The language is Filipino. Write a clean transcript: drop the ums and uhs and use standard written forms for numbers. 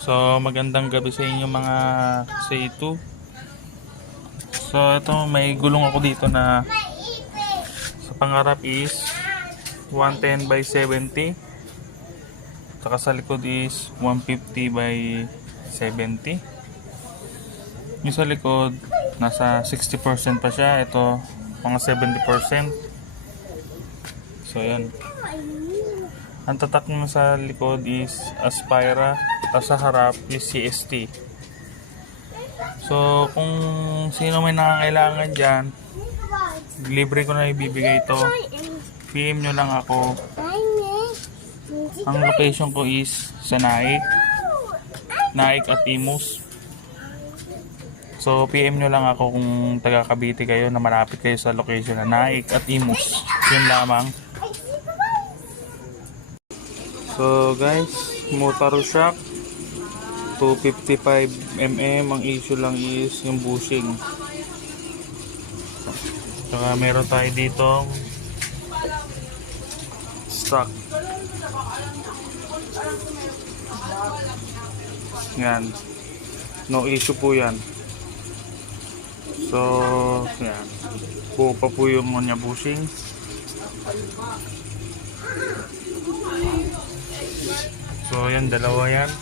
So magandang gabi sa inyo mga C2. So ito may gulong ako dito na sa pangarap is 110 by 70. Saka sa likod is 150 by 70. Yung sa likod nasa 60% pa siya. Ito mga 70%. So yan. Ang tatak mo sa likod is Aspira. Tapos sa harap is CST. So kung sino may nangangailangan dyan, libre ko na ibibigay ito. PM nyo lang ako. Ang location ko is sa Naik at Imus. So PM nyo lang ako kung taga Cavite kayo na malapit kayo sa location na Naik at Imus. Yun lamang. So guys, motor shock 255mm. Ang issue lang is yung bushing. Saka meron tayo dito stock. Yan. No issue po yan. So, yan. Buo pa po yung mga bushing. So, yan. Dalawa yan.